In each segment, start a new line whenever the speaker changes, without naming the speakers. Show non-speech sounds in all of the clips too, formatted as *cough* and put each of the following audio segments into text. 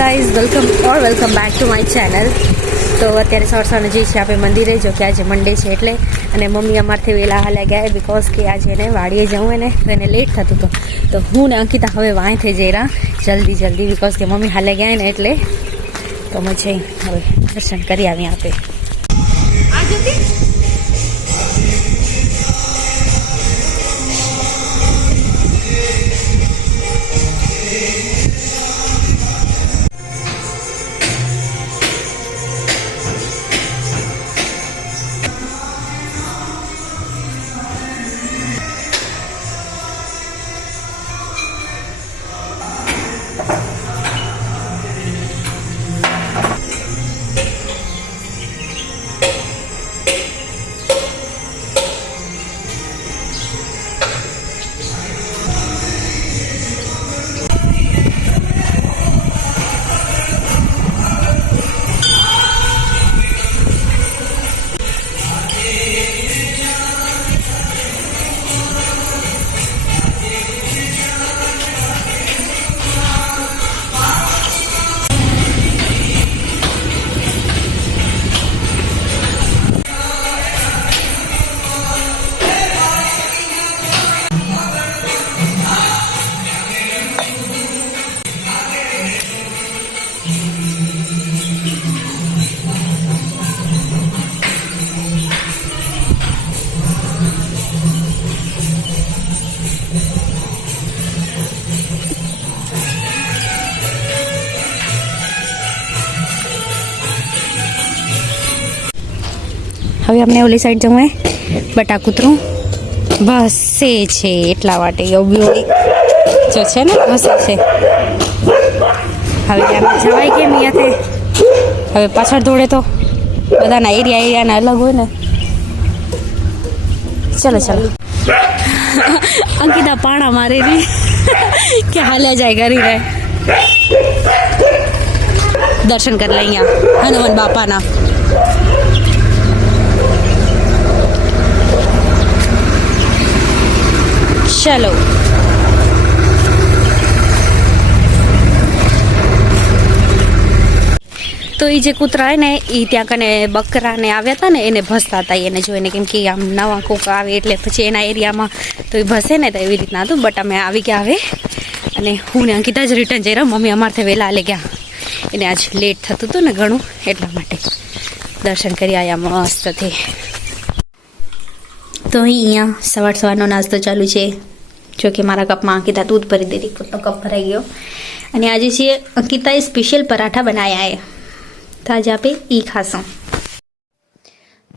Guys welcome or welcome back to my channel તો અત્યારે સરસાને જે છે આપણે મંદિરે, જો કે આજે મંડે છે એટલે, અને મમ્મી અમારથી વહેલા હાલે ગયા બિકોઝ કે આજે એને વાડીએ જવું એને તો એને લેટ થતું હતું. તો હું ને અંકિતા હવે વાંય થઈ જઈ રહ્યા જલ્દી જલ્દી બિકોઝ કે મમ્મી હાલે ગયા ને એટલે, તો મજા હવે દર્શન કરી આવી આપે. હવે અમને ઓલી સાઈડ જવું હે? બટા કૂતરું બસે છે એટલા માટે. યોગી જો છે ને, ભસે છે. હવે આપણે જવાય કેમ અહીંયાથી? હવે પાછળ દોડે તો. બધાના એરિયા એરિયાના અલગ હોય ને. ચલો, ચાલો. અંકિતા પાણા મારી રી કે હાલ્યા જાય, ઘરી રહે. દર્શન કરી લે અહીંયા, હનુમાન બાપાના. ચલો. તો એ જે કૂતરા ને એ ત્યાં કને બકરાને આવ્યા હતા ને, એને ભસતા હતા એને જોઈને કેમ કે આમ નવા કોક આવે એટલે પછી એના એરિયામાં તો એ ભસે ને તો એવી રીતના હતું બટ અમે આવી ગયા હવે. અને હું ને અંકિતા જ રિટર્ન જઈ રહ્યા, મમ્મી અમારથી વહેલા આલે ગયા. એને આજ લેટ થતું હતું ને ઘણું, એટલા માટે. દર્શન કરી આવ્યા મસ્તથી. તો અહીંયા સવાર સવારનો નાસ્તો ચાલુ છે. જો કે મારા કપમાં અંકિતા દૂધ ભરી દીધી ખુદનો કપ ભરાઈ ગયો. અને આજે છે અંકિતાએ સ્પેશિયલ પરાઠા બનાવ્યા એ, તો આજે આપણે એ ખાશું.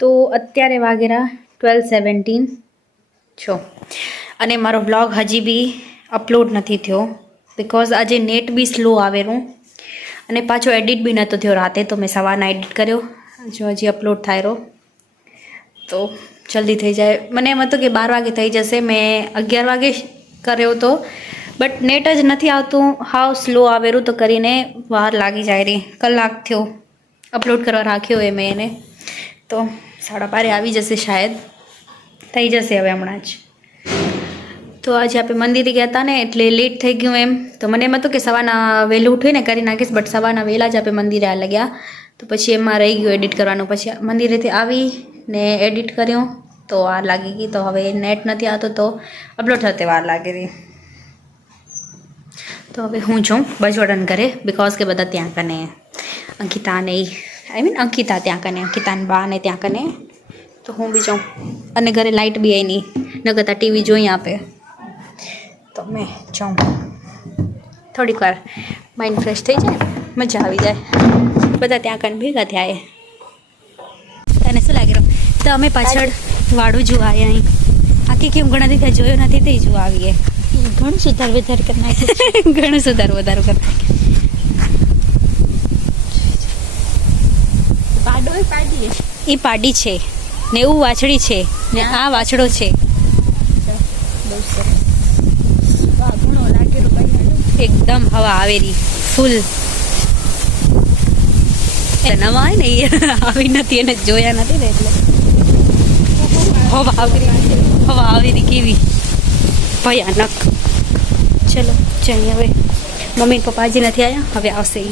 તો અત્યારે વાગેરા ટ્વેલ્વ સેવન્ટીન છો. અને મારો બ્લોગ હજી બી અપલોડ નથી થયો બિકોઝ આજે નેટ બી સ્લો આવેલું. અને પાછો એડિટ બી નહોતો થયો રાતે, તો મેં સવારના એડિટ કર્યો, જો હજી અપલોડ થાય રહ્યો. તો જલ્દી થઈ જાય. મને એમ હતું કે બાર વાગે થઈ જશે. મેં અગિયાર વાગે કર્યો હતો બટ નેટ જ નથી આવતું. હાવ સ્લો આવેલું તો કરીને વાર લાગી જાય રહી કલાક થયો. અપલોડ કરવા રાખ્યો એ મેં એને. તો સાડા બારે આવી જશે શાયદ. થઈ જશે હવે હમણાં જ. તો આજે આપણે મંદિરે ગયા હતા ને એટલે લેટ થઈ ગયું એમ. તો મને એમ હતું કે સવારના વહેલું ઉઠીને કરી નાખીશ બટ સવારના વહેલા જ આપણે મંદિરે આ ગયા તો પછી એમાં રહી ગયું એડિટ કરવાનું. પછી મંદિરેથી આવી ને એડિટ કર્યું, તો વાર લાગી ગઈ. તો હવે નેટ નથી આવતો તો અપલોડ થતે વાર લાગી રહી. તો હવે હું જાઉં બજવડન ઘરે બિકોઝ કે બધા ત્યાં કને, અંકિતા ને આઈ મીન અંકિતા ત્યાં કને અંકિતાને બા ને ત્યાં કને. તો હું બી જાઉં, અને ઘરે લાઇટ બી આવી નહીં ન કરતાં ટીવી જોઈ આપે. તો મેં જાઉં. થોડીક વાર માઇન્ડ ફ્રેશ થઈ જાય મજા આવી જાય. બધા ત્યાં કને ભેગા થયા તો અમે પાછળ વાડું જોવા આવ્યા અહીં. આખી કેમ ઘણા દીધા જોયો નથી તે જોવા આવીએ.
ઘણું સુધાર વધાર કરી નાખ્યું
ઘણું સુધાર વધારો કરી
નાખ્યું. *laughs*
એ પાડી છે. ને એવું વાછડી છે. ને આ વાછડો છે. એકદમ હવા આવેલી. ફૂલ. નવા હોય ને એ. *laughs* આવી નથી એને જોયા નથી ને એટલે. હવા આવી હવા આવી રહી કેવી? ભયાનક. ચલો, જઈએ હવે. મમ્મી પપ્પાજી નથી આવ્યા હવે આવશે એ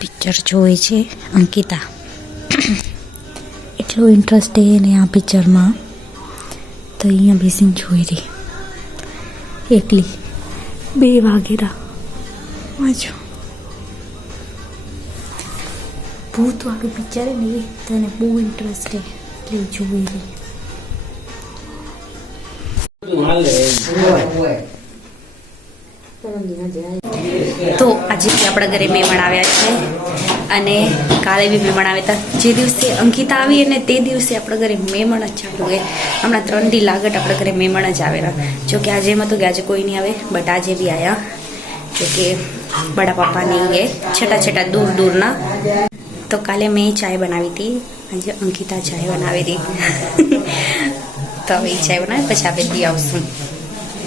પિક્ચર જોવે છે અંકિતા. એટલો ઇન્ટરેસ્ટ એને આ પિક્ચરમાં તો અહીંયા બેસીને જોઈ રહી. એકલી. બે વાગેરા. વાંચો. ભૂતવાળું પિક્ચર ને એ તને બહુ ઇન્ટરેસ્ટ છે એટલે જોઈ રહી તો આજે આપણા ઘરે મહેમાન આવ્યા છે અને કાલે બી મહેમાન આવ્યા હતા. જે દિવસે અંકિતા આવી અને તે દિવસે આપણા ઘરે મહેમાન જ ચાલુ હોય. હમણાં ત્રણ દી લાગટ આપણા ઘરે મહેમાન જ આવેલા. જો કે આજે એમાં તો કે આજે કોઈ નહીં આવે બટ આજે બી આવ્યા જો કે બડા પપ્પા નહીં ગયે છટા છટા દૂર દૂરના તો કાલે મેં ચાય બનાવી હતી. આજે અંકિતા ચાય બનાવી હતી. *laughs* તો હવે એ ચાય બનાવી પછી આપણે દી આવશું.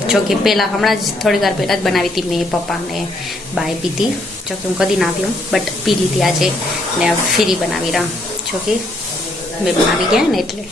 જો કે પહેલાં હમણાં જ થોડી વાર પહેલાં જ બનાવી હતી મેં પપ્પાને બાય પીધી. જો કે હું કદી ના પીઉં બટ પી લીધી આજે ને ફ્રી ફીરી બનાવી રહ્યા. જો કે મેં બનાવી ગયા ને એટલે.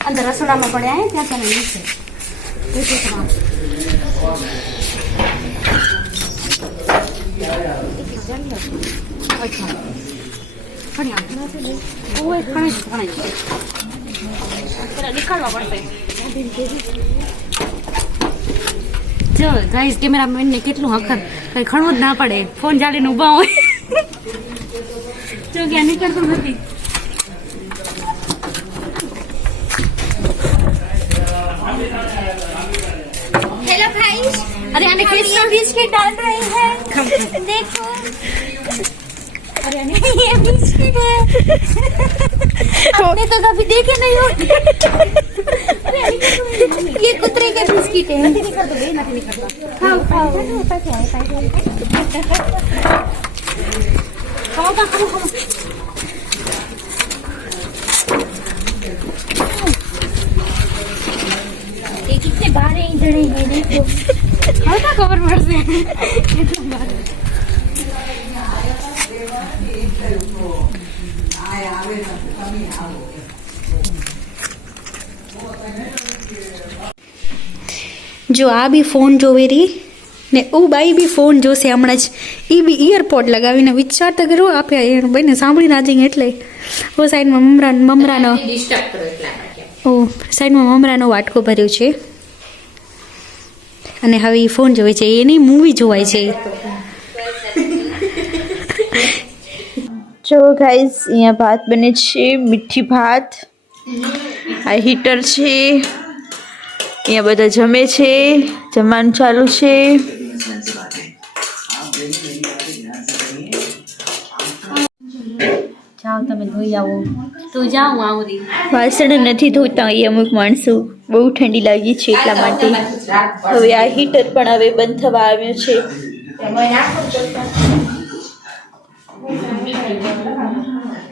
અંદર રસોડામાં પડ્યા ત્યાં તમે નીચે
પડશે જો ગાઈસ કેમેરામેન ને કેટલું હખર કઈ ખણવું જ ના પડે ફોન ચાલીને ઊભા હોય જો ક્યાં નીકળતું નથી
हेलो गाइस
અરે આને
हम
किस
ये बिस्किट डाल रहे हैं देखो
अरे
ये है *laughs* आपने तो कभी देखे नहीं हो। ये तो कुतरे के बिस्किट है खाओ खाओ।
खाओ
खाओ कितने बारे इधर ही देखो
हल्का कवर भर से। *laughs*
જો આ બી ફોન જોવે રી ને ઓ બાઈ બી ફોન જોશે હમણાં જ. એ બી ઇયરપોડ લગાવીને વિચાર તો કરો આપે ભાઈને સાંભળી ના જઈએ એટલે. ઓ સાઈડમાં મમરા મમરાનો ઓ સાઈડમાં મમરાનો વાટકો ભર્યો છે. અને હવે એ ફોન જોવે છે. એની મૂવી જોવાય છે.
જો ગાઈઝ અહીંયા ભાત બને છે મીઠી ભાત. આ હીટર છે. અહીંયા બધા જમે છે જમવાનું ચાલુ છે.
જાઓ તમે ધોઈ આવો. તો આવું
વાસણ નથી ધોતા અહીંયા અમુક માણસો બહુ ઠંડી લાગી છે એટલા માટે. હવે આ હીટર પણ હવે બંધ થવા આવ્યું છે.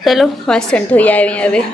ચલો વાસણ ધોઈ આવી હવે.